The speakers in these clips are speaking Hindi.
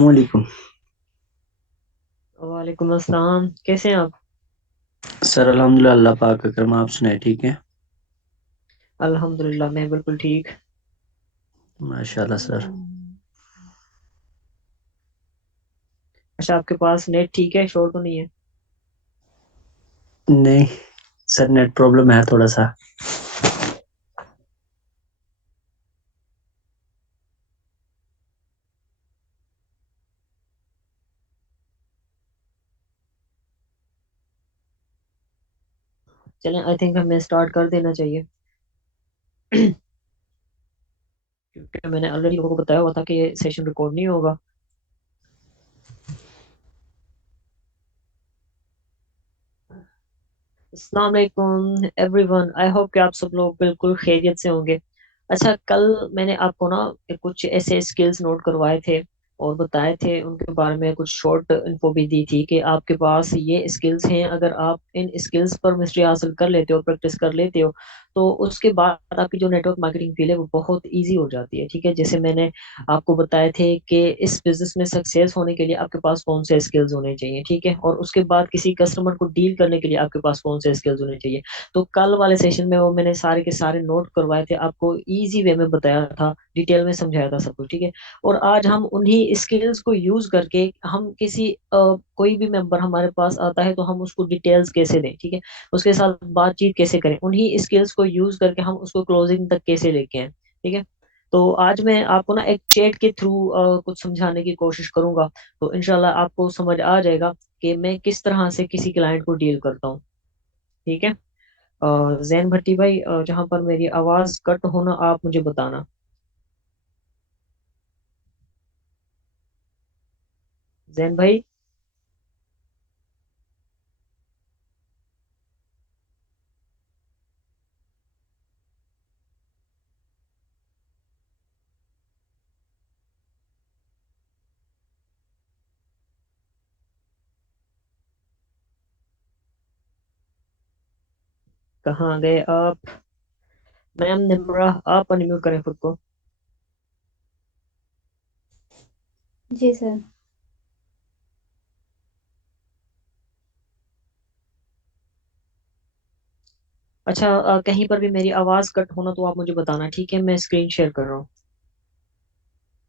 वालेकुम। वालेकुम अस्सलाम। कैसे हैं आप? सर अल्हम्दुलिल्लाह, अल्लाह पाक का करम। आप सुनाए, ठीक है? अल्हम्दुलिल्लाह मैं बिल्कुल ठीक। माशाल्लाह सर। अच्छा, आपके पास नेट ठीक है, शोर तो नहीं है? नहीं सर, नेट प्रॉब्लम है थोड़ा सा। चलें, आई थिंक हमें स्टार्ट कर देना चाहिए। क्योंकि मैंने ऑलरेडी लोगों को बताया हुआ था कि ये सेशन रिकॉर्ड नहीं होगा। अस्सलाम वालेकुम एवरीवन, आई होप कि आप सब लोग बिल्कुल खैरियत से होंगे। अच्छा, कल मैंने आपको ना कुछ ऐसे स्किल्स नोट करवाए थे और बताए थे, उनके बारे में कुछ शॉर्ट इन्फो भी दी थी कि आपके पास ये स्किल्स हैं। अगर आप इन स्किल्स पर मिस्ट्री हासिल कर लेते हो, प्रैक्टिस कर लेते हो, तो उसके बाद आपकी जो नेटवर्क मार्केटिंग फील्ड है वो बहुत ईजी हो जाती है। ठीक है, जैसे मैंने आपको बताए थे कि इस बिजनेस में सक्सेस होने के लिए आपके पास कौन से स्किल्स होने चाहिए। ठीक है, और उसके बाद किसी कस्टमर को डील करने के लिए आपके पास कौन से स्किल्स होने चाहिए। तो कल वाले सेशन में वो मैंने सारे के सारे नोट करवाए थे, आपको इजी वे में बताया था, डिटेल में समझाया था सब कुछ। ठीक है, और आज हम उन्हीं स्किल्स को यूज करके हम किसी कोई भी मेंबर हमारे पास आता है तो हम उसको डिटेल्स कैसे दें। ठीक है, उसके साथ बातचीत कैसे करें, उन्हीं स्किल्स को यूज करके हम उसको क्लोजिंग तक कैसे लेके आए। ठीक है, तो आज मैं आपको ना एक चैट के थ्रू कुछ समझाने की कोशिश करूंगा। तो इंशाल्लाह आपको समझ आ जाएगा कि मैं किस तरह से किसी क्लाइंट को डील करता हूँ। ठीक है, जैन भट्टी भाई, जहां पर मेरी आवाज कट होना आप मुझे बताना। जैन भाई। कहाँ गए आप? मैम निम्रा, आप अनम्यूट करें खुद को। जी सर। अच्छा, कहीं पर भी मेरी आवाज कट होना तो आप मुझे बताना। ठीक है, मैं स्क्रीन शेयर कर रहा हूँ।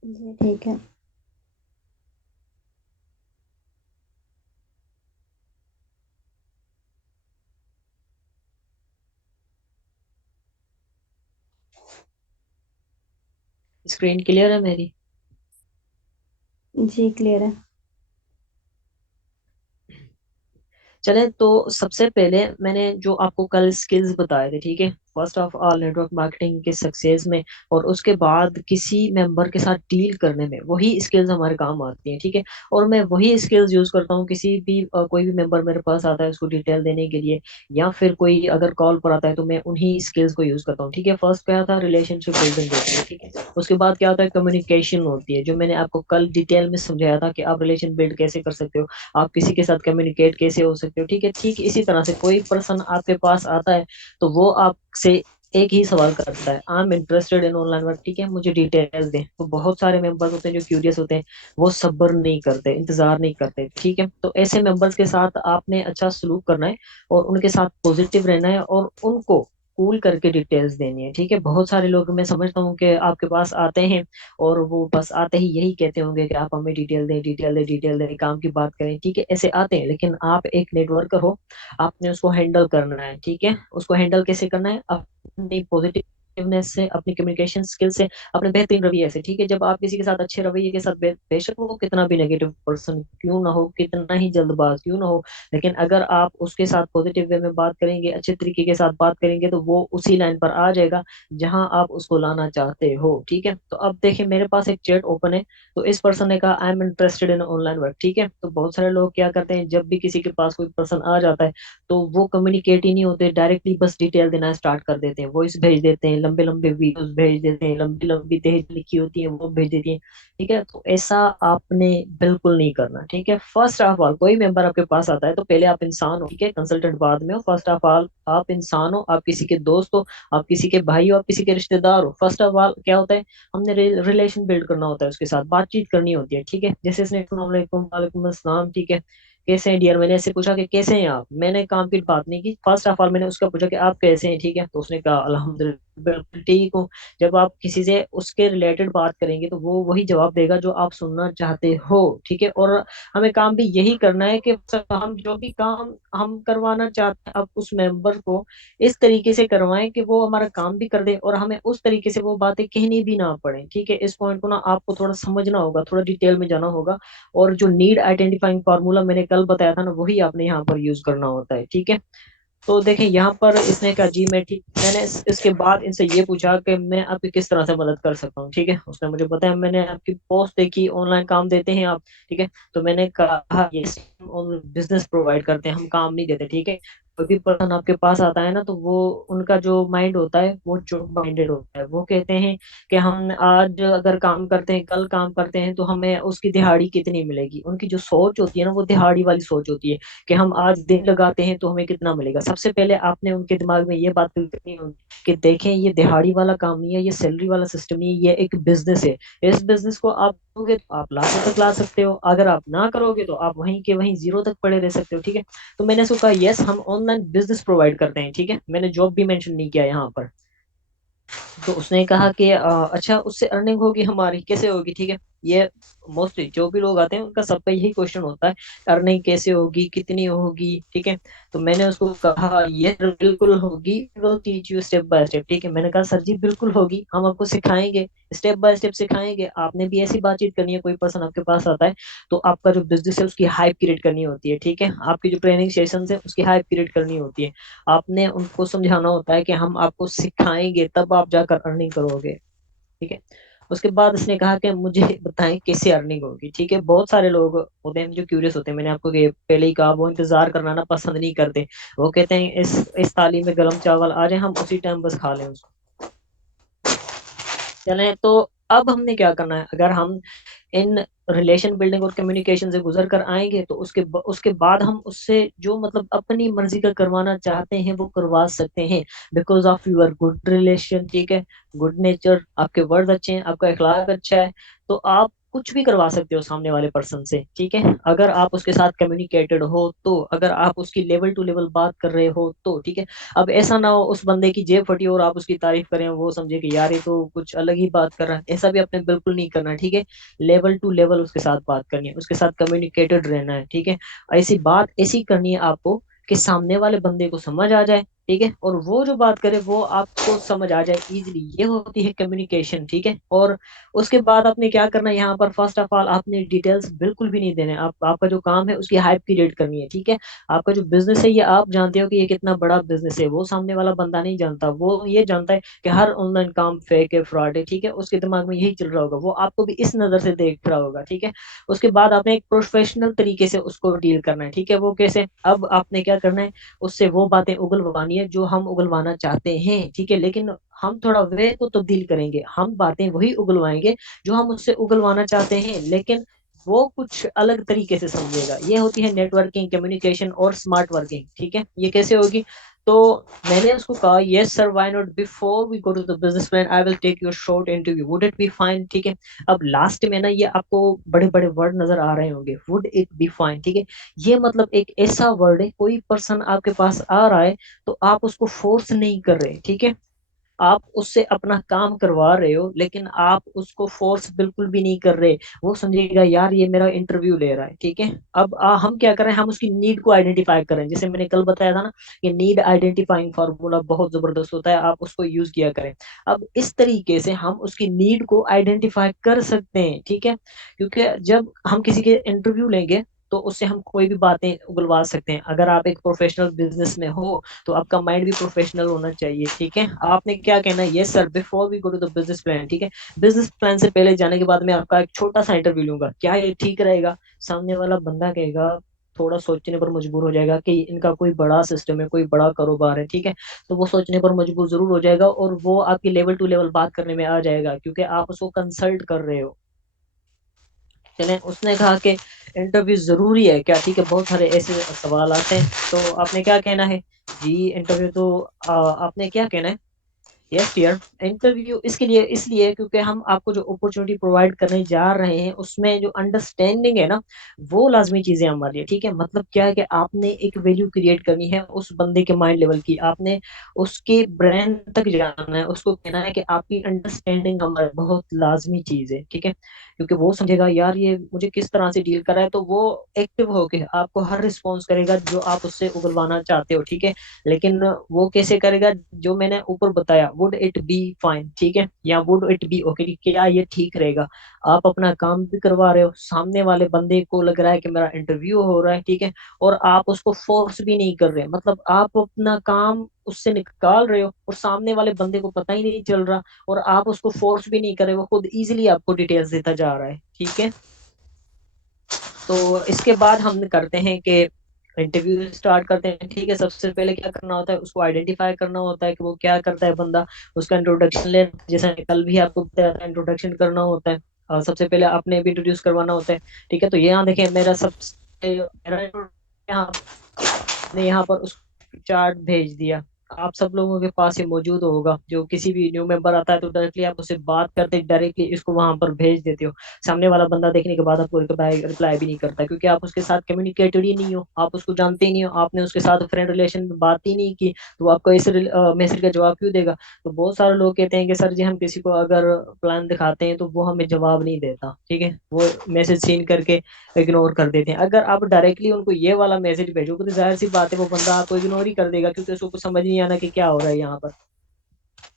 जी ठीक है। स्क्रीन क्लियर है मेरी? जी क्लियर है। चले, तो सबसे पहले मैंने जो आपको कल स्किल्स बताए थे, ठीक है, first of all network marketing के सक्सेस में और उसके बाद किसी मेंबर के साथ डील करने में वही स्किल्स हमारे काम आती हैं। ठीक है, और मैं वही स्किल्स यूज करता हूँ किसी भी कोई भी मेंबर मेरे पास आता है उसको डिटेल देने के लिए, या फिर कोई अगर कॉल पर आता है तो मैं उन्हीं स्किल्स को यूज करता हूँ। ठीक है, फर्स्ट क्या था, रिलेशनशिप बिल्डिंग होती है। ठीक है, उसके बाद क्या होता है, कम्युनिकेशन होती है, जो मैंने आपको कल डिटेल में समझाया था कि आप रिलेशन बिल्ड कैसे कर सकते हो, आप किसी के साथ कम्युनिकेट कैसे हो सकते हो। ठीक है, ठीक इसी तरह से कोई पर्सन आपके पास आता है तो वो आपसे एक ही सवाल करता है, I am interested in online work. ठीक है, मुझे डिटेल्स दें। तो बहुत सारे मेंबर्स होते हैं जो क्यूरियस होते हैं, वो सब्र नहीं करते, इंतजार नहीं करते। ठीक है, तो ऐसे मेंबर्स के साथ आपने अच्छा सलूक करना है और उनके साथ पॉजिटिव रहना है और उनको कूल करके डिटेल्स देनी है। ठीक है, बहुत सारे लोग मैं समझता हूँ कि आपके पास आते हैं और वो बस आते ही यही कहते होंगे कि आप हमें डिटेल दें, डिटेल दें, डिटेल दें, काम की बात करें। ठीक है, ऐसे आते हैं, लेकिन आप एक नेटवर्कर हो, आपने उसको हैंडल करना है। ठीक है, उसको हैंडल कैसे करना है, अपनी पॉजिटिवनेस से, अपनी कम्युनिकेशन स्किल से, अपने बेहतरीन रवैये से। ठीक है, जब आप किसी के साथ अच्छे रवैये के साथ बेशक वो कितना भी नेगेटिव पर्सन क्यों ना हो, कितना ही जल्दबाज क्यों ना हो, लेकिन अगर आप उसके साथ पॉजिटिव वे में बात करेंगे, अच्छे तरीके के साथ बात करेंगे, तो वो उसी लाइन पर आ जाएगा जहां आप उसको लाना चाहते हो। ठीक है, तो अब देखिए मेरे पास एक चैट ओपन है, तो इस पर्सन ने कहा I am interested in online work. ठीक है, तो बहुत सारे लोग क्या करते हैं, जब भी किसी के पास कोई पर्सन आ जाता है तो वो कम्युनिकेट ही नहीं होते, डायरेक्टली बस डिटेल देना स्टार्ट कर देते हैं, वॉइस भेज देते हैं, लंबे लंबे वीडियोस भेज देते हैं, लंबी लंबी तहरीर लिखी होती है वो भेज देती है। ठीक है, तो ऐसा आपने बिल्कुल नहीं करना। ठीक है, फर्स्ट ऑफ ऑल कोई मेंबर आपके पास आता है तो पहले आप इंसान हो, ठीक है, कंसल्टेंट बाद में हो। फर्स्ट ऑफ ऑल आप इंसान हो, आप किसी के दोस्त हो, आप किसी के भाई हो, आप किसी के रिश्तेदार हो। फर्स्ट ऑफ ऑल क्या होता है, हमने रिलेशन बिल्ड करना होता है, उसके साथ बातचीत करनी होती है। ठीक है, जैसे इसने अस्सलाम वालेकुम, वालेकुम अस्सलाम, ठीक है, कैसे हैं डियर, मैंने ऐसे पूछा कि कैसे हैं आप, मैंने काम की बात नहीं की। फर्स्ट ऑफ ऑल मैंने उसका पूछा कि आप कैसे हैं, ठीक है, तो उसने कहा अल्हम्दुलिल्लाह बिल्कुल ठीक हूँ। जब आप किसी से उसके रिलेटेड बात करेंगे तो वो वही जवाब देगा जो आप सुनना चाहते हो। ठीक है, और हमें काम भी यही करना है कि हम जो भी काम हम करवाना चाहते हैं अब उस मेंबर को इस तरीके से करवाएं कि वो हमारा काम भी कर दे और हमें उस तरीके से वो बातें कहनी भी ना पड़े। ठीक है, इस पॉइंट को ना आपको थोड़ा समझना होगा, थोड़ा डिटेल में जाना होगा। और जो नीड आइडेंटिफाइंग फार्मूला मैंने कल बताया था ना, वही आपने यहाँ पर यूज करना होता है। ठीक है, तो देखें यहाँ पर इसने कहा जी मैं ठीक, मैंने इसके बाद इनसे ये पूछा कि मैं आपकी किस तरह से मदद कर सकता हूँ। ठीक है, उसने मुझे बताया, मैंने आपकी पोस्ट देखी, ऑनलाइन काम देते हैं आप। ठीक है, तो मैंने कहा ये बिजनेस प्रोवाइड करते हैं, हम काम नहीं देते। ठीक है, कोई भी पर्सन आपके पास आता है ना तो वो उनका जो माइंड होता है वो जॉब माइंडेड होता है। वो कहते हैं कि हम आज अगर काम करते हैं, कल काम करते हैं तो हमें उसकी दिहाड़ी कितनी मिलेगी। उनकी जो सोच होती है ना वो दिहाड़ी वाली सोच होती है कि हम आज दिन लगाते हैं तो हमें कितना मिलेगा। सबसे पहले आपने उनके दिमाग में ये बात करनी होगी कि देखें ये दिहाड़ी वाला काम नहीं है, ये सैलरी वाला सिस्टम नहीं है, ये एक बिजनेस है। इस बिजनेस को आप करोगे तो आप लाखों तक ला सकते हो, अगर आप ना करोगे तो आप वहीं के वहीं जीरो तक पड़े रह सकते हो। ठीक है, तो मैंने उसको कहा यस हम ऑनलाइन बिजनेस प्रोवाइड करते हैं। ठीक है, मैंने जॉब भी मेंशन नहीं किया यहाँ पर। तो उसने कहा कि अच्छा उससे अर्निंग होगी हमारी, कैसे होगी। ठीक है, ये मोस्टली जो भी लोग आते हैं उनका सबका यही क्वेश्चन होता है, अर्निंग कैसे होगी, कितनी होगी। ठीक है, तो मैंने उसको कहा ये बिल्कुल होगी, will teach you step by step. ठीक है, मैंने कहा सर जी बिल्कुल होगी, हम आपको सिखाएंगे, स्टेप बाय स्टेप सिखाएंगे। आपने भी ऐसी बातचीत करनी है, कोई पर्सन आपके पास आता है तो आपका जो बिजनेस है उसकी हाइप क्रिएट करनी होती है। ठीक है, आपकी जो ट्रेनिंग सेशन है उसकी हाइप क्रिएट करनी होती है। आपने उनको समझाना होता है कि हम आपको सिखाएंगे तब आप जाकर अर्निंग करोगे। ठीक है, उसके बाद उसने कहा कि मुझे बताएं कैसे अर्निंग होगी। ठीक है, बहुत सारे लोग होते हैं जो क्यूरियस होते हैं, मैंने आपको पहले ही कहा, वो इंतजार करना ना पसंद नहीं करते। वो कहते हैं इस थाली में गरम चावल आ जाए, हम उसी टाइम बस खा लें उसको। चलें, तो अब हमने क्या करना है, अगर हम इन रिलेशन बिल्डिंग और कम्युनिकेशन से गुजर कर आएंगे तो उसके बाद हम उससे जो मतलब अपनी मर्जी का करवाना चाहते हैं वो करवा सकते हैं, because of your good relation. ठीक है, गुड नेचर, आपके वर्ड अच्छे हैं, आपका अखलाक अच्छा है, तो आप कुछ भी करवा सकते हो सामने वाले पर्सन से। ठीक है, अगर आप उसके साथ कम्युनिकेटेड हो तो, अगर आप उसकी लेवल टू लेवल बात कर रहे हो तो। ठीक है, अब ऐसा ना हो उस बंदे की जेब फटी और आप उसकी तारीफ करें, वो समझे कि यार ये तो कुछ अलग ही बात कर रहा है, ऐसा भी आपने बिल्कुल नहीं करना। ठीक है, लेवल टू लेवल उसके साथ बात करनी है, उसके साथ कम्युनिकेटेड रहना है। ठीक है, ऐसी बात ऐसी करनी है आपको कि सामने वाले बंदे को समझ आ जाए। ठीक है, और वो जो बात करे वो आपको समझ आ जाए इजीली, ये होती है कम्युनिकेशन। ठीक है, और उसके बाद आपने क्या करना है यहाँ पर, फर्स्ट ऑफ ऑल आपने डिटेल्स बिल्कुल भी नहीं देने। आपका जो काम है उसकी हाइप क्रिएट करनी है। ठीक है, आपका जो बिजनेस है ये आप जानते हो कि ये कितना बड़ा बिजनेस है, वो सामने वाला बंदा नहीं जानता। वो ये जानता है कि हर ऑनलाइन काम फेक है, फ्रॉड है। ठीक है, उसके दिमाग में यही चल रहा होगा, वो आपको भी इस नजर से देख रहा होगा। ठीक है, उसके बाद आपने एक प्रोफेशनल तरीके से उसको डील करना है। ठीक है, वो कैसे, अब आपने क्या करना है, उससे वो बातें उगलवानी है जो हम उगलवाना चाहते हैं। ठीक है, लेकिन हम थोड़ा वे को तब्दील करेंगे, हम बातें वही उगलवाएंगे जो हम उससे उगलवाना चाहते हैं, लेकिन वो कुछ अलग तरीके से समझेगा। ये होती है नेटवर्किंग, कम्युनिकेशन और स्मार्ट वर्किंग। ठीक है, ये कैसे होगी, तो मैंने उसको कहा yes sir why not, before we go to the business plan I will take your short interview, would it be fine. ठीक है, अब लास्ट में ना ये आपको बड़े बड़े वर्ड नजर आ रहे होंगे, वुड इट बी फाइन। ठीक है, ये मतलब एक ऐसा वर्ड है, कोई पर्सन आपके पास आ रहा है तो आप उसको फोर्स नहीं कर रहे। ठीक है, आप उससे अपना काम करवा रहे हो लेकिन आप उसको फोर्स बिल्कुल भी नहीं कर रहे। वो समझेगा यार ये मेरा इंटरव्यू ले रहा है। ठीक है, अब हम क्या करें, हम उसकी नीड को आइडेंटिफाई करें, जैसे मैंने कल बताया था ना, ये नीड आइडेंटिफाइंग फार्मूला बहुत जबरदस्त होता है, आप उसको यूज किया करें। अब इस तरीके से हम उसकी नीड को आइडेंटिफाई कर सकते हैं। ठीक है, क्योंकि जब हम किसी के इंटरव्यू लेंगे तो उससे हम कोई भी बातें उगलवा सकते हैं। अगर आप एक प्रोफेशनल बिजनेस में हो तो आपका माइंड भी प्रोफेशनल होना चाहिए। ठीक है, आपने क्या कहना है, yes sir before we go to the business plan. ठीक है, बिजनेस प्लान से पहले जाने के बाद मैं आपका एक छोटा सा इंटरव्यू लूंगा, क्या ये ठीक रहेगा। सामने वाला बंदा कहेगा थोड़ा सोचने पर मजबूर हो जाएगा कि इनका कोई बड़ा सिस्टम है, कोई बड़ा कारोबार है, ठीक है। तो वो सोचने पर मजबूर जरूर हो जाएगा और वो आपकी लेवल टू लेवल बात करने में आ जाएगा, क्योंकि आप उसको कंसल्ट कर रहे हो। चलें, उसने कहा कि इंटरव्यू जरूरी है क्या, ठीक है, बहुत सारे ऐसे सवाल आते हैं, तो आपने क्या कहना है? जी इंटरव्यू तो आपने क्या कहना है? यस डियर, इंटरव्यू इसके लिए इसलिए क्योंकि हम आपको जो अपॉर्चुनिटी प्रोवाइड करने जा रहे हैं उसमें जो अंडरस्टैंडिंग है ना, वो लाजमी चीजें हमारे लिए, ठीक है। मतलब क्या है कि आपने एक वैल्यू क्रिएट करनी है उस बंदे के माइंड लेवल की, आपने उसके ब्रेन तक जाना है, उसको कहना है कि आपकी अंडरस्टैंडिंग हमारे बहुत लाजमी चीज है, ठीक है। क्योंकि वो समझेगा यार ये मुझे किस तरह से डील कर रहा है, तो वो एक्टिव होके आपको हर रिस्पॉन्स करेगा जो आप उससे उगलवाना चाहते हो, ठीक है। लेकिन वो कैसे करेगा? जो मैंने ऊपर बताया, वुड इट बी फाइन, ठीक है, या वुड इट बी ओके, क्या ये ठीक रहेगा? आप अपना काम भी करवा रहे हो, सामने वाले बंदे को लग रहा है कि मेरा इंटरव्यू हो रहा है, ठीक है, और आप उसको फोर्स भी नहीं कर रहे, मतलब आप अपना काम उससे निकाल रहे हो और सामने वाले बंदे को पता ही नहीं चल रहा, और आप उसको फोर्स भी नहीं कर रहे, वो खुद इजीली आपको डिटेल्स देता जा रहा है, ठीक है। तो इसके बाद हम करते हैं कि इंटरव्यू स्टार्ट करते हैं, ठीक है। सबसे पहले क्या करना होता है, उसको आइडेंटिफाई करना होता है कि वो क्या करता है बंदा, उसका इंट्रोडक्शन ले, जैसा कल भी आपको बताया था, इंट्रोडक्शन करना होता है। सबसे पहले आपने भी इंट्रोड्यूस करवाना होता है, ठीक है। तो यहाँ देखें, मैंने यहाँ पर उस चार्ट भेज दिया, आप सब लोगों के पास ये मौजूद होगा। जो किसी भी न्यू मेंबर आता है तो डायरेक्टली आप उससे बात करते, डायरेक्टली इसको वहां पर भेज देते हो। सामने वाला बंदा देखने के बाद आपको रिप्लाई रिप्लाई भी नहीं करता, क्योंकि आप उसके साथ कम्युनिकेटेड ही नहीं हो, आप उसको जानते ही नहीं हो, आपने उसके साथ फ्रेंड रिलेशन में बात ही नहीं की, तो वो आपको इस मैसेज का जवाब क्यों देगा? तो बहुत सारे लोग कहते हैं कि सर जी हम किसी को अगर प्लान दिखाते हैं तो वो हमें जवाब नहीं देता, ठीक है, वो मैसेज सीन करके इग्नोर कर देते हैं। अगर आप डायरेक्टली उनको ये वाला मैसेज भेजोगे तो जाहिर सी बात है वो बंदा आपको इग्नोर ही कर देगा, क्योंकि उसको कुछ समझ नहीं आना कि क्या हो रहा है यहाँ पर,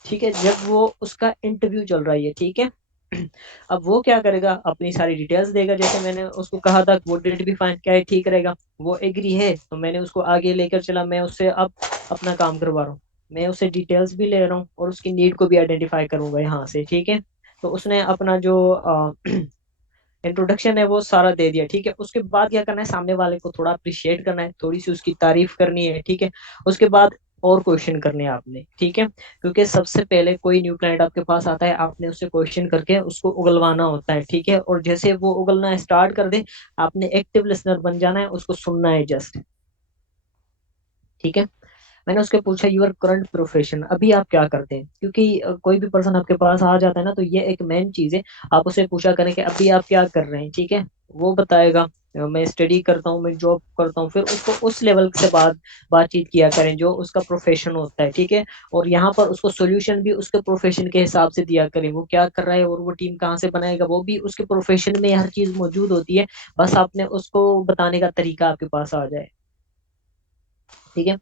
ठीक है, जब वो उसका इंटरव्यू चल रहा है, ठीक है। अब वो क्या करेगा, अपनी सारी डिटेल्स देगा, जैसे मैंने उसको कहा था वो डेट भी फाइन, क्या है ठीक रहेगा, वो एग्री है, तो मैंने उसको आगे लेकर चला, मैं उससे अब अपना काम करवा रहा हूँ, मैं उससे डिटेल्स भी ले रहा हूँ और उसकी नीड को भी आइडेंटिफाई करूंगा यहाँ से, ठीक है। तो उसने अपना जो इंट्रोडक्शन है वो सारा दे दिया, ठीक है। उसके बाद क्या करना है, सामने वाले को थोड़ा अप्रिशिएट करना है, थोड़ी सी उसकी तारीफ करनी है, ठीक है। उसके बाद और क्वेश्चन करने हैं आपने, ठीक है, क्योंकि सबसे पहले कोई न्यू क्लाइंट आपके पास आता है, आपने उससे क्वेश्चन करके उसको उगलवाना होता है, ठीक है। और जैसे वो उगलना स्टार्ट कर दे, आपने एक्टिव लिसनर बन जाना है, उसको सुनना है जस्ट, ठीक है। मैंने उसके पूछा यूर करंट प्रोफेशन, अभी आप क्या करते हैं, क्योंकि कोई भी पर्सन आपके पास आ जाता है ना, तो ये एक मेन चीज है। आप उससे पूछा करें कि अभी आप क्या कर रहे हैं, ठीक है, वो बताएगा मैं स्टडी करता हूँ, मैं जॉब करता हूँ, फिर उसको उस लेवल से बातचीत किया करें जो उसका प्रोफेशन होता है, ठीक है। और यहाँ पर उसको सोल्यूशन भी उसके प्रोफेशन के हिसाब से दिया करें, वो क्या कर रहा है और वो टीम कहाँ से बनाएगा, वो भी उसके प्रोफेशन में हर चीज मौजूद होती है, बस आपने उसको बताने का तरीका आपके पास आ जाए, ठीक है।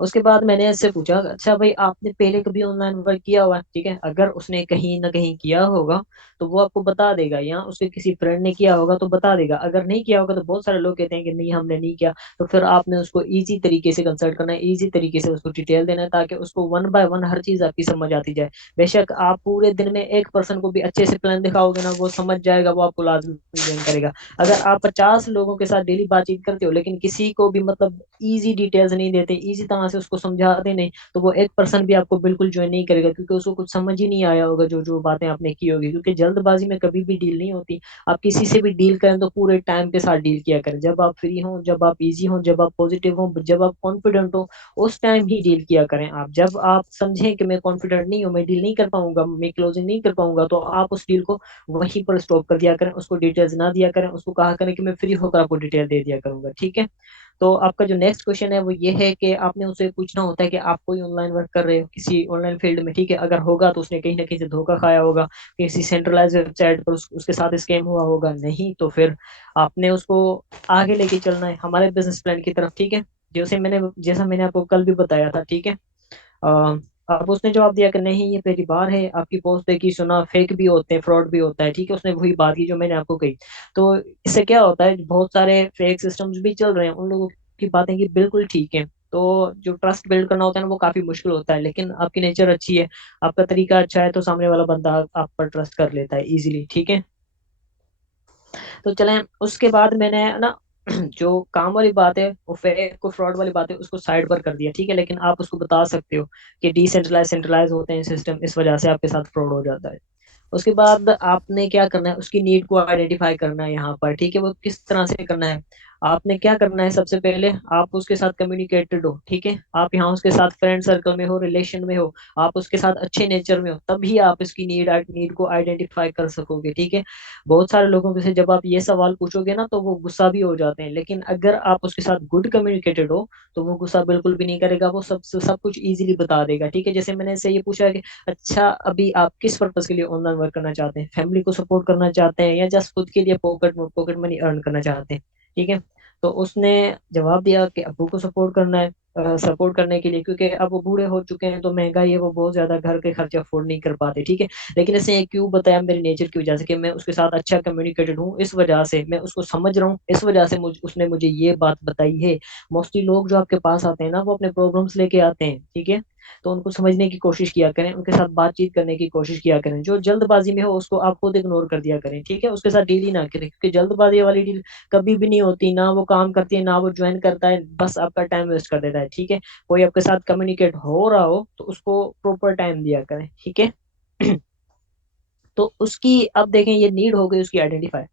उसके बाद मैंने इससे पूछा, अच्छा भाई आपने पहले कभी ऑनलाइन वर्क किया हुआ है, ठीक है, अगर उसने कहीं ना कहीं किया होगा तो वो आपको बता देगा, या उसके किसी फ्रेंड ने किया होगा तो बता देगा, अगर नहीं किया होगा तो बहुत सारे लोग कहते हैं कि नहीं हमने नहीं किया, तो फिर आपने उसको इजी तरीके से कंसल्ट करना है, इजी तरीके से उसको डिटेल देना है, ताकि उसको वन बाय वन हर चीज आपकी समझ आती जाए। बेशक आप पूरे दिन में एक पर्सन को भी अच्छे से प्लान दिखाओगे ना, वो समझ जाएगा, वो आपको लाजमी ज्वाइन करेगा। अगर आप 50 लोगों के साथ डेली बातचीत करते हो लेकिन किसी को भी मतलब इजी डिटेल्स नहीं देते, इजी तरह से उसको समझाते नहीं, तो वो एक पर्सन भी आपको बिल्कुल ज्वाइन नहीं करेगा, क्योंकि उसको कुछ समझ ही नहीं आया होगा जो जो बातें आपने की होगी, क्योंकि जल्दबाजी में कभी भी डील नहीं होती। आप किसी से भी डील करें तो पूरे टाइम के साथ डील किया करें, जब आप फ्री हो, जब आप इजी हो, जब आप पॉजिटिव हो, जब आप कॉन्फिडेंट हो, उस टाइम ही डील किया करें आप। जब आप समझें कि मैं कॉन्फिडेंट नहीं हूँ, मैं डील नहीं कर पाऊंगा, मैं क्लोजिंग नहीं कर पाऊंगा, तो आप उस डील को वहीं पर स्टॉप कर दिया करें, उसको डिटेल्स ना दिया करें, उसको कहा करें कि मैं फ्री होकर आपको डिटेल दे दिया करूंगा, ठीक है। तो आपका जो नेक्स्ट क्वेश्चन है वो ये है कि आपने उसे पूछना होता है कि आप कोई ऑनलाइन वर्क कर रहे हो किसी ऑनलाइन फील्ड में, ठीक है, अगर होगा तो उसने कहीं ना कहीं से धोखा खाया होगा, किसी सेंट्रलाइज वेबसाइट पर उसके साथ स्कैम हुआ होगा, नहीं तो फिर आपने उसको आगे लेके चलना है हमारे बिजनेस प्लान की तरफ, ठीक है। जैसा मैंने आपको कल भी बताया था, ठीक है। अ, अब उसने जवाब दिया कि नहीं ये पहली बार है, आपकी पोस्ट देखी सुना, फेक भी होते हैं, फ्रॉड भी होता है, ठीक है, उसने वही बात की जो मैंने आपको कही। तो इससे क्या होता है, बहुत सारे फेक सिस्टम्स भी चल रहे हैं, उन लोगों की बातें की बिल्कुल ठीक है। तो जो ट्रस्ट बिल्ड करना होता है ना वो काफी मुश्किल होता है, लेकिन आपकी नेचर अच्छी है, आपका तरीका अच्छा है, तो सामने वाला बंदा आप पर ट्रस्ट कर लेता है इजीली, ठीक है। तो चलें, उसके बाद मैंने ना जो काम वाली बात है, वो फेक को फ्रॉड वाली बात है, उसको साइड पर कर दिया, ठीक है। लेकिन आप उसको बता सकते हो कि डिसेंट्रलाइज सेंट्रलाइज होते हैं सिस्टम, इस वजह से आपके साथ फ्रॉड हो जाता है। उसके बाद आपने क्या करना है, उसकी नीड को आइडेंटिफाई करना है यहाँ पर, ठीक है। वो किस तरह से करना है, आपने क्या करना है, सबसे पहले आप उसके साथ कम्युनिकेटेड हो, ठीक है। आप यहाँ उसके साथ फ्रेंड सर्कल में हो, रिलेशन में हो, आप उसके साथ अच्छे नेचर में हो, तभी आप इसकी नीड को आइडेंटिफाई कर सकोगे, ठीक है। बहुत सारे लोगों से जब आप ये सवाल पूछोगे ना, तो वो गुस्सा भी हो जाते हैं, लेकिन अगर आप उसके साथ गुड कम्युनिकेटेड हो, तो वो गुस्सा बिल्कुल भी नहीं करेगा, वो सब कुछ इजीली बता देगा, ठीक है। जैसे मैंने इससे ये पूछा कि अच्छा अभी आप किस पर्पस के लिए ऑनलाइन वर्क करना चाहते हैं, फैमिली को सपोर्ट करना चाहते हैं, या जस्ट खुद के लिए पॉकेट मनी अर्न करना चाहते हैं, ठीक है। तो उसने जवाब दिया कि अब्बू को सपोर्ट करना है, सपोर्ट करने के लिए, क्योंकि अब वो बूढ़े हो चुके हैं, तो महंगाई है, वो बहुत ज्यादा घर के खर्चे अफोर्ड नहीं कर पाते, ठीक है। लेकिन इसने ये क्यों बताया, मेरे नेचर की वजह से, कि मैं उसके साथ अच्छा कम्युनिकेटेड हूँ, इस वजह से मैं उसको समझ रहा हूँ, इस वजह से उसने मुझे ये बात बताई है। मोस्टली लोग जो आपके पास आते हैं ना, वो अपने प्रॉब्लम्स लेके आते हैं, ठीक है। तो उनको समझने की कोशिश किया करें, उनके साथ बातचीत करने की कोशिश किया करें, जो जल्दबाजी में हो उसको आप खुद इग्नोर कर दिया करें, ठीक है। उसके साथ डील ही ना करें, क्योंकि जल्दबाजी वाली डील कभी भी नहीं होती, ना वो काम करती है, ना वो ज्वाइन करता है, बस आपका टाइम वेस्ट कर देता है, ठीक है। कोई आपके साथ कम्युनिकेट हो रहा हो, तो उसको प्रॉपर टाइम दिया करें, ठीक है। तो उसकी अब देखें, ये नीड हो गई उसकी आइडेंटिफाई।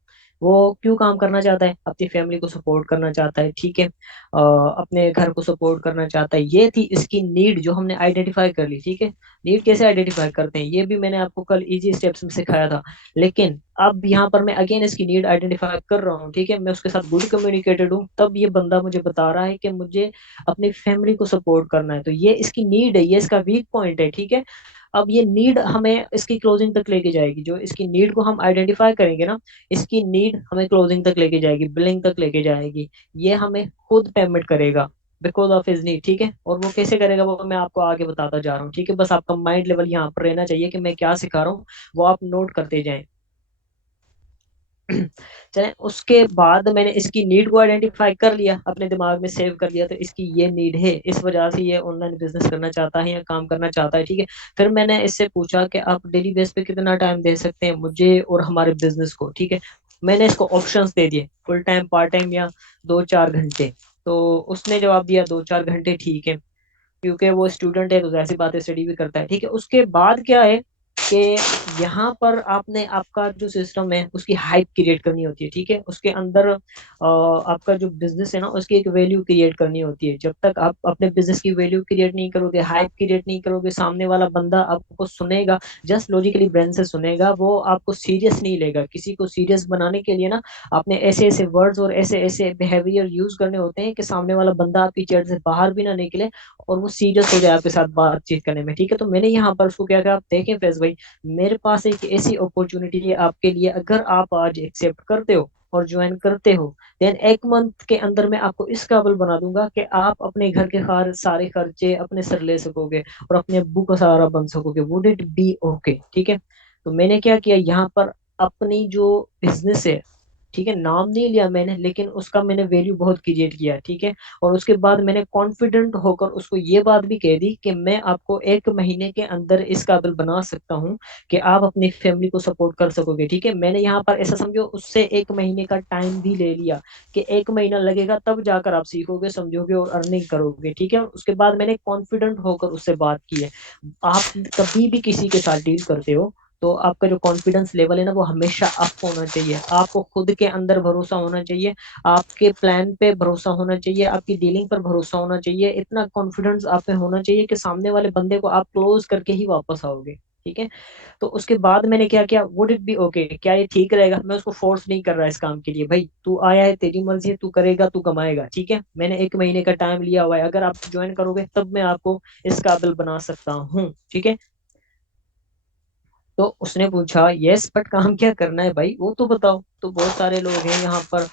वो क्यों काम करना चाहता है, अपनी फैमिली को सपोर्ट करना चाहता है, ठीक है। अपने घर को सपोर्ट करना चाहता है, ये थी इसकी नीड जो हमने आइडेंटिफाई कर ली, ठीक है। नीड कैसे आइडेंटिफाई करते हैं, ये भी मैंने आपको कल इजी स्टेप्स में सिखाया था। लेकिन अब यहाँ पर मैं अगेन इसकी नीड आइडेंटिफाई कर रहा हूँ, ठीक है। मैं उसके साथ गुड कम्युनिकेटेड हूँ, तब ये बंदा मुझे बता रहा है कि मुझे अपनी फैमिली को सपोर्ट करना है, तो ये इसकी नीड है, ये इसका वीक पॉइंट है, ठीक है। अब ये नीड हमें इसकी क्लोजिंग तक लेके जाएगी, जो इसकी नीड को हम आइडेंटिफाई करेंगे ना, इसकी नीड हमें क्लोजिंग तक लेके जाएगी, बिलिंग तक लेके जाएगी। ये हमें खुद पेमेंट करेगा बिकॉज ऑफ हिज नीड, ठीक है। और वो कैसे करेगा, वो मैं आपको आगे बताता जा रहा हूँ, ठीक है। बस आपका माइंड लेवल यहाँ पर रहना चाहिए कि मैं क्या सिखा रहा हूँ, वो आप नोट करते जाएं। चलें, उसके बाद मैंने इसकी नीड को आइडेंटिफाई कर लिया, अपने दिमाग में सेव कर लिया, तो इसकी ये नीड है, इस वजह से ये ऑनलाइन बिजनेस करना चाहता है या काम करना चाहता है, ठीक है। फिर मैंने इससे पूछा कि आप डेली बेस पे कितना टाइम दे सकते हैं मुझे और हमारे बिजनेस को, ठीक है। मैंने इसको ऑप्शंस दे दिए, फुल टाइम, पार्ट टाइम, या 2-4 घंटे। तो उसने जवाब दिया 2-4 घंटे, ठीक है, क्योंकि वो स्टूडेंट है, तो ऐसी बात है, स्टडी भी करता है, ठीक है। उसके बाद क्या है कि यहाँ पर आपने आपका जो सिस्टम है उसकी हाइप क्रिएट करनी होती है, ठीक है। उसके अंदर आपका जो बिजनेस है ना, उसकी एक वैल्यू क्रिएट करनी होती है। जब तक आप अपने बिजनेस की वैल्यू क्रिएट नहीं करोगे, हाइप क्रिएट नहीं करोगे, सामने वाला बंदा आपको सुनेगा, जस्ट लॉजिकली ब्रेन से सुनेगा, वो आपको सीरियस नहीं लेगा। किसी को सीरियस बनाने के लिए ना, आपने ऐसे ऐसे वर्ड्स और ऐसे ऐसे बिहेवियर यूज करने होते हैं कि सामने वाला बंदा आपकी चेयर से बाहर भी ना निकले, और वो सीरियस हो जाए आपके साथ बातचीत करने में, ठीक है। तो मैंने यहाँ पर उसको क्या कहा, आप देखें फैज भाई, मेरे पास एक ऐसी अपॉर्चुनिटी है आपके लिए, अगर आप आज एक्सेप्ट करते हो और ज्वाइन करते हो, देन 1 मंथ के अंदर मैं आपको इस काबिल बना दूंगा कि आप अपने घर के सारे खर्चे अपने सर ले सकोगे और अपने अब्बू का सहारा बन सकोगे। वुड इट बी ओके, ठीक है। तो मैंने क्या किया यहाँ पर, अपनी जो बिजनेस है, ठीक है, नाम नहीं लिया मैंने, लेकिन उसका मैंने वैल्यू बहुत क्रिएट किया, ठीक है। और उसके बाद मैंने कॉन्फिडेंट होकर उसको ये बात भी कह दी कि मैं आपको 1 महीने के अंदर इस काबिल बना सकता हूँ कि आप अपनी फैमिली को सपोर्ट कर सकोगे, ठीक है। मैंने यहाँ पर ऐसा समझो उससे 1 महीने का टाइम भी ले लिया, कि 1 महीना लगेगा, तब जाकर आप सीखोगे, समझोगे और अर्निंग करोगे, ठीक है। उसके बाद मैंने कॉन्फिडेंट होकर उससे बात की है। आप कभी भी किसी के साथ डील करते हो, तो आपका जो कॉन्फिडेंस लेवल है ना, वो हमेशा अप होना चाहिए। आपको खुद के अंदर भरोसा होना चाहिए, आपके प्लान पे भरोसा होना चाहिए, आपकी डीलिंग पर भरोसा होना चाहिए, इतना कॉन्फिडेंस आप में होना चाहिए कि सामने वाले बंदे को आप क्लोज करके ही वापस आओगे, ठीक है। तो उसके बाद मैंने क्या किया, वुड इट बी ओके, क्या ये ठीक रहेगा। मैं उसको फोर्स नहीं कर रहा इस काम के लिए, भाई तू आया है, तेरी मर्जी है, तू करेगा, तू कमाएगा, ठीक है। मैंने 1 महीने का टाइम लिया हुआ है, अगर आप ज्वाइन करोगे तब मैं आपको इस काबिल बना सकता हूँ, ठीक है। तो उसने पूछा यस, बट काम क्या करना है भाई, वो तो बताओ। तो बहुत सारे लोग हैं यहाँ पर,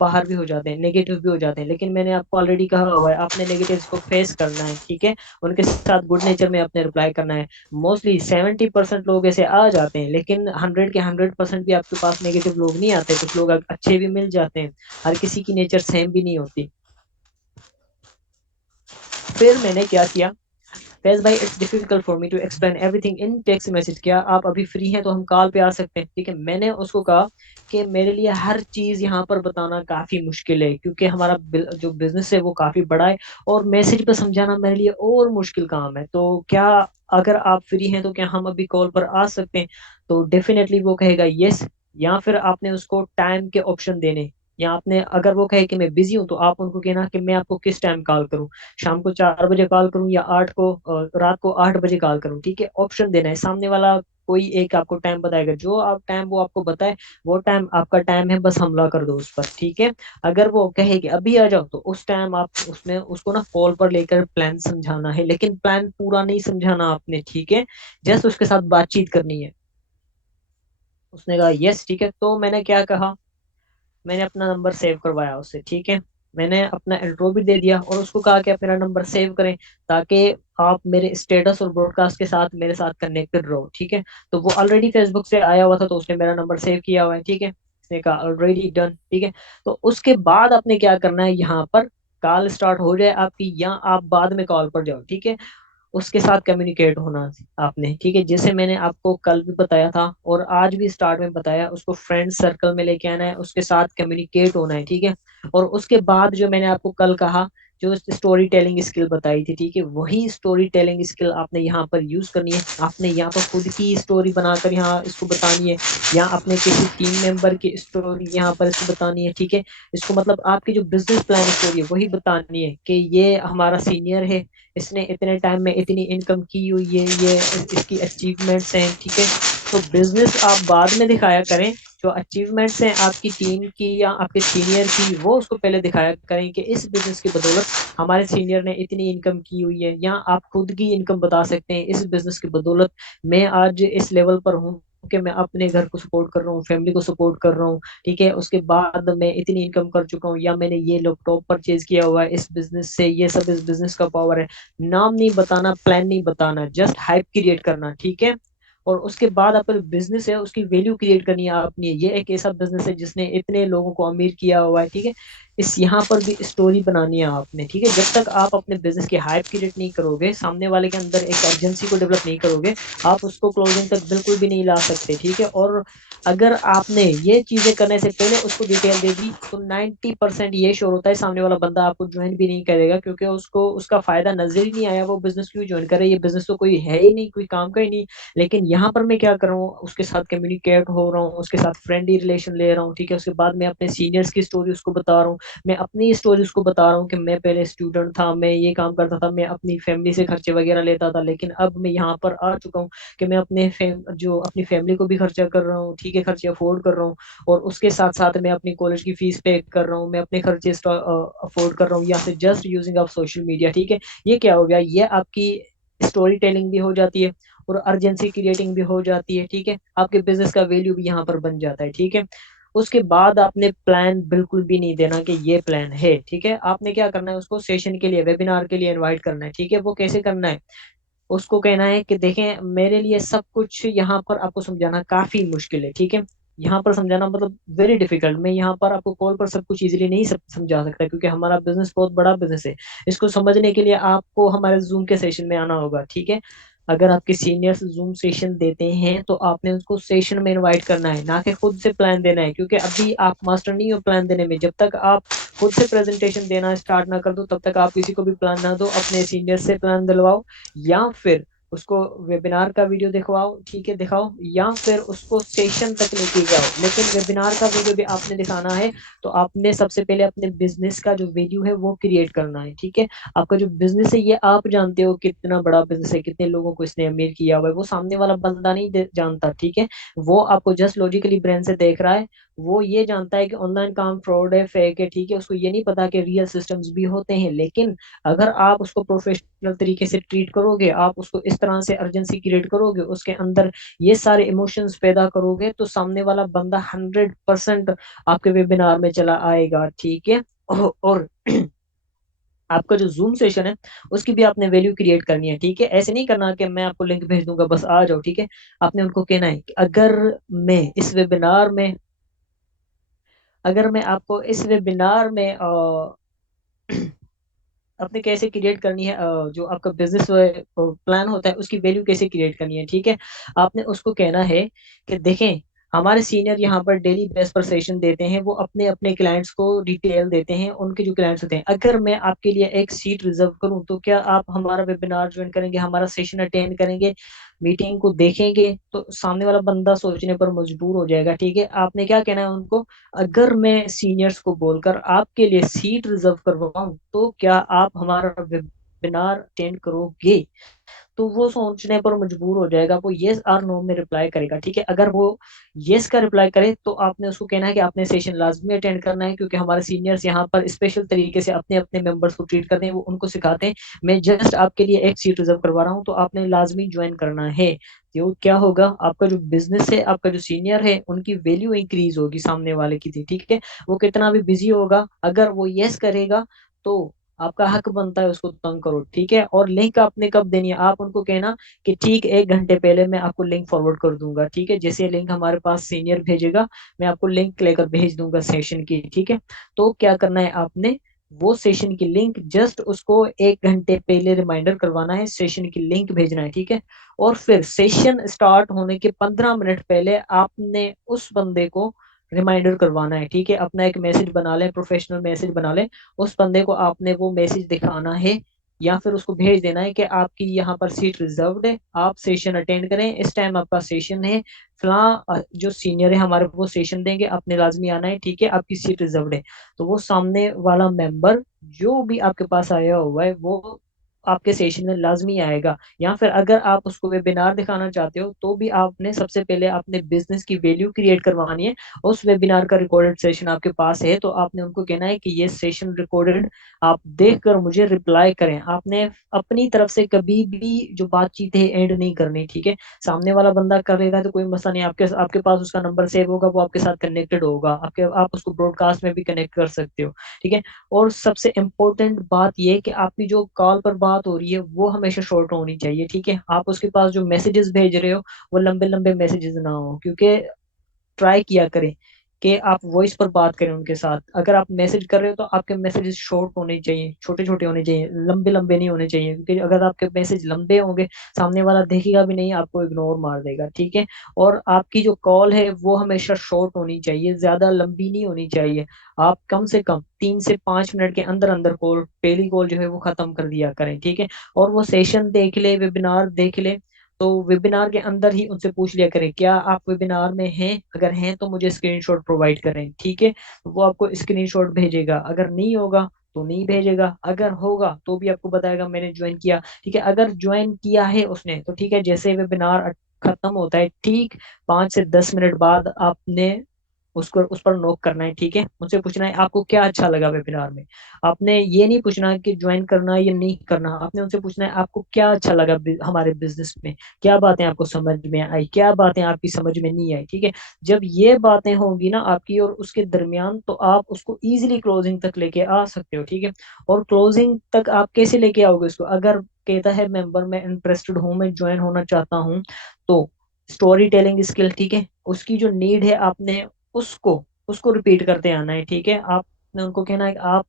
बाहर भी हो जाते हैं, नेगेटिव भी हो जाते हैं, लेकिन मैंने आपको ऑलरेडी कहा हुआ है, आपने नेगेटिव्स को फेस करना है, ठीक है। उनके साथ गुड नेचर में अपने रिप्लाई करना है। मोस्टली 70% लोग ऐसे आ जाते हैं, लेकिन 100 के 100% भी आपके पास नेगेटिव लोग नहीं आते, कुछ लोग अच्छे भी मिल जाते हैं। हर किसी की नेचर सेम भी नहीं होती। फिर मैंने क्या किया, फैज भाई it's difficult for me to explain everything in text message, क्या आप अभी फ्री हैं तो हम कॉल पे आ सकते हैं? ठीक है, मैंने उसको कहा कि मेरे लिए हर चीज यहाँ पर बताना काफी मुश्किल है, क्योंकि हमारा जो बिजनेस है वो काफी बड़ा है, और मैसेज पे समझाना मेरे लिए और मुश्किल काम है। तो क्या अगर आप फ्री हैं तो क्या हम अभी कॉल पर आ सकते हैं? तो डेफिनेटली वो कहेगा यस, या फिर आपने उसको टाइम के ऑप्शन देने, या आपने अगर वो कहे कि मैं बिजी हूँ तो आप उनको कहना कि मैं आपको किस टाइम कॉल करूँ, शाम को 4 बजे कॉल करूँ या रात को 8 बजे कॉल करूँ। ठीक है, ऑप्शन देना है, सामने वाला कोई एक आपको टाइम बताएगा, जो आप टाइम वो आपको बताए वो टाइम आपका टाइम है, बस हमला कर दो उस पर। ठीक है, अगर वो कहे कि अभी आ जाओ तो उस टाइम आप उसमें उसको ना कॉल पर लेकर प्लान समझाना है, लेकिन प्लान पूरा नहीं समझाना आपने। ठीक है, जस्ट उसके साथ बातचीत करनी है। उसने कहा यस ठीक है, तो मैंने क्या कहा, मैंने अपना नंबर सेव करवाया उससे। ठीक है, मैंने अपना इंट्रो भी दे दिया और उसको कहा कि आप मेरा नंबर सेव करें, ताकि आप मेरे स्टेटस और ब्रॉडकास्ट के साथ मेरे साथ कनेक्टेड रहो। ठीक है, तो वो ऑलरेडी फेसबुक से आया हुआ था, तो उसने मेरा नंबर सेव किया हुआ है। ठीक है, उसने कहा ऑलरेडी डन। ठीक है, तो उसके बाद आपने क्या करना है, यहाँ पर कॉल स्टार्ट हो जाए आपकी या आप बाद में कॉल पर जाओ। ठीक है, उसके साथ कम्युनिकेट होना आपने। ठीक है, जैसे मैंने आपको कल भी बताया था और आज भी स्टार्ट में बताया, उसको फ्रेंड सर्कल में लेके आना है, उसके साथ कम्युनिकेट होना है। ठीक है, और उसके बाद जो मैंने आपको कल कहा, जो स्टोरी टेलिंग स्किल बताई थी, ठीक है, वही स्टोरी टेलिंग स्किल आपने यहाँ पर यूज करनी है। आपने यहाँ पर खुद की स्टोरी बनाकर यहाँ इसको बतानी है, या अपने किसी टीम मेंबर की स्टोरी यहाँ पर इसको बतानी है। ठीक है, इसको मतलब आपकी जो बिजनेस प्लान स्टोरी है वही बतानी है कि ये हमारा सीनियर है, इसने इतने टाइम में इतनी इनकम की हुई है, ये इसकी अचीवमेंट्स हैं। ठीक है, तो बिजनेस आप बाद में दिखाया करें, जो अचीवमेंट्स हैं आपकी टीम की या आपके सीनियर की, वो उसको पहले दिखाया करें कि इस बिजनेस की बदौलत हमारे सीनियर ने इतनी इनकम की हुई है, या आप खुद की इनकम बता सकते हैं, इस बिजनेस की बदौलत मैं आज इस लेवल पर हूँ कि मैं अपने घर को सपोर्ट कर रहा हूँ, फैमिली को सपोर्ट कर रहा हूँ। ठीक है, उसके बाद मैं इतनी इनकम कर चुका हूँ, या मैंने ये लैपटॉप परचेज किया हुआ है इस बिजनेस से, ये सब इस बिजनेस का पावर है। नाम नहीं बताना, प्लान नहीं बताना, जस्ट हाइप क्रिएट करना। ठीक है, और उसके बाद आपका बिजनेस है उसकी वैल्यू क्रिएट करनी है आपने, ये एक ऐसा बिजनेस है जिसने इतने लोगों को अमीर किया हुआ है। ठीक है, इस यहाँ पर भी स्टोरी बनानी है आपने। ठीक है, जब तक आप अपने बिजनेस की हाइप क्रिएट नहीं करोगे, सामने वाले के अंदर एक अर्जेंसी को डेवलप नहीं करोगे, आप उसको क्लोजिंग तक बिल्कुल भी नहीं ला सकते। ठीक है, और अगर आपने ये चीजें करने से पहले उसको डिटेल दे दी तो 90% ये श्योर होता है सामने वाला बंदा आपको ज्वाइन भी नहीं करेगा, क्योंकि उसको उसका फायदा नजर ही नहीं आया, वो बिजनेस क्यों ज्वाइन करे, ये बिजनेस तो कोई है ही नहीं, कोई काम का ही नहीं। लेकिन यहाँ पर मैं क्या कर रहा हूँ, उसके साथ कम्युनिकेट हो रहा हूँ, उसके साथ फ्रेंडली रिलेशन ले रहा हूँ। ठीक है, उसके बाद मैं अपने सीनियर्स की स्टोरी उसको बता रहा हूँ, मैं अपनी स्टोरी उसको बता रहा हूँ कि मैं पहले स्टूडेंट था, मैं ये काम करता था, मैं अपनी फैमिली से खर्चे वगैरह लेता था, लेकिन अब मैं यहाँ पर आ चुका हूँ कि मैं जो अपनी फैमिली को भी खर्चा कर रहा हूँ। ठीक है, खर्चे अफोर्ड कर रहा हूँ, और उसके साथ साथ मैं अपनी कॉलेज की फीस पे कर रहा हूँ, मैं अपने खर्चे अफोर्ड कर रहा हूँ, या फिर just using of social media. ठीक है, ये क्या हो गया, ये आपकी स्टोरी टेलिंग भी हो जाती है और अर्जेंसी क्रिएटिंग भी हो जाती है। ठीक है, आपके बिजनेस का वैल्यू भी यहाँ पर बन जाता है। ठीक है, उसके बाद आपने प्लान बिल्कुल भी नहीं देना कि ये प्लान है। ठीक है, आपने क्या करना है, उसको सेशन के लिए, वेबिनार के लिए इनवाइट करना है। ठीक है, वो कैसे करना है, उसको कहना है कि देखें मेरे लिए सब कुछ यहाँ पर आपको समझाना काफी मुश्किल है। ठीक है, यहाँ पर समझाना मतलब वेरी डिफिकल्ट, मैं यहाँ पर आपको कॉल पर सब कुछ इजीली नहीं समझा सकता, क्योंकि हमारा बिजनेस बहुत बड़ा बिजनेस है। इसको समझने के लिए आपको हमारे जूम के सेशन में आना होगा। ठीक है, अगर आपके सीनियर्स जूम सेशन देते हैं तो आपने उसको सेशन में इनवाइट करना है, ना कि खुद से प्लान देना है, क्योंकि अभी आप मास्टर नहीं हो प्लान देने में। जब तक आप खुद से प्रेजेंटेशन देना स्टार्ट ना कर दो, तब तक आप किसी को भी प्लान ना दो, अपने सीनियर से प्लान दिलवाओ, या फिर उसको वेबिनार का वीडियो दिखवाओ। ठीक है, दिखाओ, या फिर उसको सेशन तक लेके जाओ, लेकिन वेबिनार का वीडियो भी आपने दिखाना है। तो आपने सबसे पहले अपने बिजनेस का जो वैल्यू है वो क्रिएट करना है। ठीक है, आपका जो बिजनेस है ये आप जानते हो कितना बड़ा बिजनेस है, कितने लोगों को इसने अमीर किया हुआ है, वो सामने वाला बंदा नहीं जानता। ठीक है, वो आपको जस्ट लॉजिकली ब्रेन से देख रहा है, वो ये जानता है कि ऑनलाइन काम फ्रॉड है, फेक है। ठीक है, उसको ये नहीं पता कि रियल सिस्टम्स भी होते हैं। लेकिन अगर आप उसको प्रोफेशनल तरीके से ट्रीट करोगे, आप उसको इस तरह से अर्जेंसी क्रिएट करोगे, उसके अंदर ये सारे इमोशंस पैदा करोगे, तो सामने वाला बंदा 100% आपके वेबिनार में चला आएगा। ठीक है, और आपका जो जूम सेशन है उसकी भी आपने वैल्यू क्रिएट करनी है। ठीक है, ऐसे नहीं करना कि मैं आपको लिंक भेज दूंगा बस आ जाओ। ठीक है, आपने उनको कहना है कि मैं इस वेबिनार में अगर मैं आपको इस वेबिनार में अपने कैसे क्रिएट करनी है, जो आपका बिजनेस प्लान होता है उसकी वैल्यू कैसे क्रिएट करनी है, ठीक है। आपने उसको कहना है कि देखें, हमारे सीनियर यहाँ पर डेली बेस पर सेशन देते हैं, वो अपने अपने क्लाइंट्स को डिटेल देते हैं, उनके जो क्लाइंट्स होते हैं। अगर मैं आपके लिए एक सीट रिजर्व करूं तो क्या आप हमारा वेबिनार ज्वाइन करेंगे, हमारा सेशन अटेंड करेंगे, मीटिंग को देखेंगे? तो सामने वाला बंदा सोचने पर मजबूर हो जाएगा, ठीक है। आपने क्या कहना है उनको, अगर मैं सीनियर्स को बोलकर आपके लिए सीट रिजर्व करवाऊं तो क्या आप हमारा वेबिनार अटेंड करोगे? तो वो सोचने पर मजबूर हो जाएगा, वो यस और नो में रिप्लाई करेगा, ठीक है। अगर वो यस का रिप्लाई करे तो आपने उसको कहना है कि आपने सेशन लाजमी अटेंड करना है, क्योंकि हमारे सीनियर्स यहाँ पर स्पेशल तरीके से अपने अपने मेंबर्स को ट्रीट करते हैं, वो उनको सिखाते हैं। मैं जस्ट आपके लिए एक सीट रिजर्व करवा रहा हूँ, तो आपने लाजमी ज्वाइन करना है। तो क्या होगा, आपका जो बिजनेस है, आपका जो सीनियर है, उनकी वैल्यू इंक्रीज होगी सामने वाले की थी, ठीक है। वो कितना भी बिजी होगा, अगर वो यस करेगा तो आपका हक बनता है उसको तंग करो, ठीक है। और लिंक आपने कब देनी है, आप उनको कहना कि ठीक 1 घंटे पहले मैं आपको लिंक फॉरवर्ड कर दूंगा, ठीक है। जैसे लिंक हमारे पास सीनियर भेजेगा, मैं आपको लिंक लेकर भेज दूंगा सेशन की, ठीक है। तो क्या करना है आपने, वो सेशन की लिंक जस्ट उसको 1 घंटे पहले रिमाइंडर करवाना है, सेशन की लिंक भेजना है, ठीक है। और फिर सेशन स्टार्ट होने के 15 मिनट पहले आपने उस बंदे को रिमाइंडर करवाना है, ठीक है। अपना एक मैसेज बना लें, प्रोफेशनल मैसेज बना लें, उस बंदे को आपने वो मैसेज दिखाना है, या फिर उसको भेज देना है कि आपकी यहाँ पर सीट रिजर्व्ड है, आप सेशन अटेंड करें, इस टाइम आपका सेशन है, जो सीनियर है हमारे वो सेशन देंगे, आपने लाजमी आना है, ठीक है, आपकी सीट रिजर्व्ड है। तो वो सामने वाला मेंबर जो भी आपके पास आया हुआ है वो आपके सेशन में लाजमी आएगा। या फिर अगर आप उसको वेबिनार दिखाना चाहते हो तो भी आपने सबसे पहले अपने बिजनेस की वैल्यू क्रिएट करवानी है। उस वेबिनार का रिकॉर्डेड सेशन आपके पास है तो आपने उनको कहना है कि ये सेशन रिकॉर्डेड, आप देखकर मुझे रिप्लाई करें। आपने अपनी तरफ से कभी भी जो बातचीत है एंड नहीं करनी, ठीक है। सामने वाला बंदा करेगा तो कोई मसला नहीं, आपके आपके पास उसका नंबर सेव होगा, वो आपके साथ कनेक्टेड होगा, आपके आप उसको ब्रॉडकास्ट में भी कनेक्ट कर सकते हो, ठीक है। और सबसे इम्पोर्टेंट बात यह है कि आपकी जो कॉल पर बात हो रही है वो हमेशा शॉर्ट होनी चाहिए, ठीक है। आप उसके पास जो मैसेजेस भेज रहे हो वो लंबे लंबे मैसेजेस ना हो, क्योंकि ट्राई किया करें कि आप वॉइस पर बात करें उनके साथ। अगर आप मैसेज कर रहे हो तो आपके मैसेजेस शॉर्ट होने चाहिए, छोटे छोटे होने चाहिए, लंबे लंबे नहीं होने चाहिए, क्योंकि अगर आपके मैसेज लंबे होंगे सामने वाला देखेगा भी नहीं, आपको इग्नोर मार देगा, ठीक है। और आपकी जो कॉल है वो हमेशा शॉर्ट होनी चाहिए, ज्यादा लंबी नहीं होनी चाहिए। आप कम से कम 3 से 5 मिनट के अंदर अंदर कॉल, पहली कॉल जो है वो खत्म कर दिया करें, ठीक है। और वो सेशन देख ले, वेबिनार देख ले, तो वेबिनार के अंदर ही उनसे पूछ लिया करें क्या आप वेबिनार में हैं, अगर हैं तो मुझे स्क्रीनशॉट प्रोवाइड करें, ठीक है। तो वो आपको स्क्रीनशॉट भेजेगा, अगर नहीं होगा तो नहीं भेजेगा, अगर होगा तो भी आपको बताएगा मैंने ज्वाइन किया, ठीक है। अगर ज्वाइन किया है उसने तो ठीक है, जैसे वेबिनार खत्म होता है ठीक 5 से 10 मिनट बाद आपने उसको उस पर नोक करना है, ठीक है। मुझसे पूछना है आपको क्या अच्छा लगा वेबिनार में। आपने ये नहीं पूछना कि ज्वाइन करना या नहीं करना, आपने उनसे पूछना है आपको क्या अच्छा लगा हमारे बिजनेस में, क्या बातें आपको समझ में आई, क्या बातें आपकी समझ में नहीं आई, ठीक है। जब ये बातें होंगी ना आपकी और उसके दरमियान, तो आप उसको इजीली क्लोजिंग तक लेके आ सकते हो, ठीक है। और क्लोजिंग तक आप कैसे लेके आओगे उसको, अगर कहता है मेंबर मैं इंटरेस्टेड हूँ, मैं ज्वाइन होना चाहता हूँ, तो स्टोरी टेलिंग स्किल, ठीक है, उसकी जो नीड है आपने उसको उसको रिपीट करते आना है, ठीक है। आपने उनको कहना है कि आप,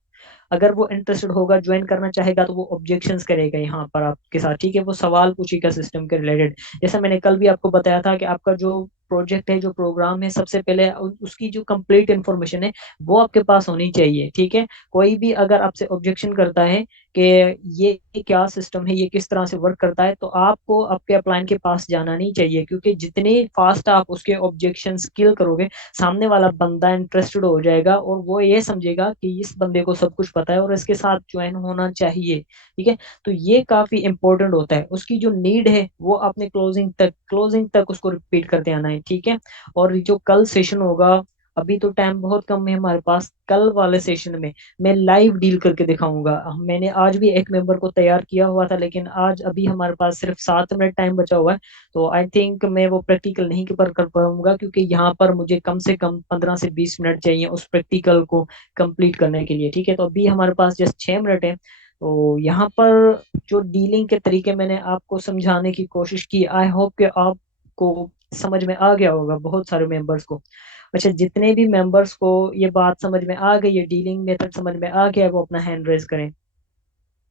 अगर वो इंटरेस्टेड होगा ज्वाइन करना चाहेगा तो वो ऑब्जेक्शंस करेगा यहाँ पर आपके साथ, ठीक है। वो सवाल पूछेगा सिस्टम के रिलेटेड, जैसा मैंने कल भी आपको बताया था कि आपका जो प्रोजेक्ट है, जो प्रोग्राम है, सबसे पहले उसकी जो कंप्लीट इंफॉर्मेशन है वो आपके पास होनी चाहिए, ठीक है। कोई भी अगर आपसे ऑब्जेक्शन करता है कि ये क्या सिस्टम है, ये किस तरह से वर्क करता है, तो आपको आपके अपलाइन के पास जाना नहीं चाहिए, क्योंकि जितने फास्ट आप उसके ऑब्जेक्शन किल करोगे, सामने वाला बंदा इंटरेस्टेड हो जाएगा और वो ये समझेगा कि इस बंदे को सब कुछ पता है और इसके साथ ज्वाइन होना चाहिए, ठीक है। तो ये काफी इंपॉर्टेंट होता है, उसकी जो नीड है वो आपने क्लोजिंग तक उसको रिपीट करते आना है, ठीक है। और जो कल सेशन होगा, अभी तो टाइम बहुत कम है हमारे पास, कल वाले सेशन में मैं लाइव डील करके दिखाऊंगा। मैंने आज भी एक मेंबर को तैयार किया हुआ था, लेकिन आज अभी हमारे पास सिर्फ 7 मिनट टाइम बचा हुआ है, तो आई थिंक मैं वो प्रैक्टिकल नहीं कर पाऊंगा, क्योंकि यहाँ पर मुझे कम से कम 15 से 20 मिनट चाहिए उस प्रैक्टिकल को कंप्लीट करने के लिए, ठीक है। तो अभी हमारे पास जस्ट 6 मिनट है, तो यहाँ पर जो डीलिंग के तरीके मैंने आपको समझाने की कोशिश की, आई होप कि आपको समझ में आ गया होगा, बहुत सारे मेंबर्स को। अच्छा, जितने भी मेंबर्स को ये बात समझ में आ गई है, डीलिंग मेथड समझ में आ गया है, वो अपना हैंड रेज करें।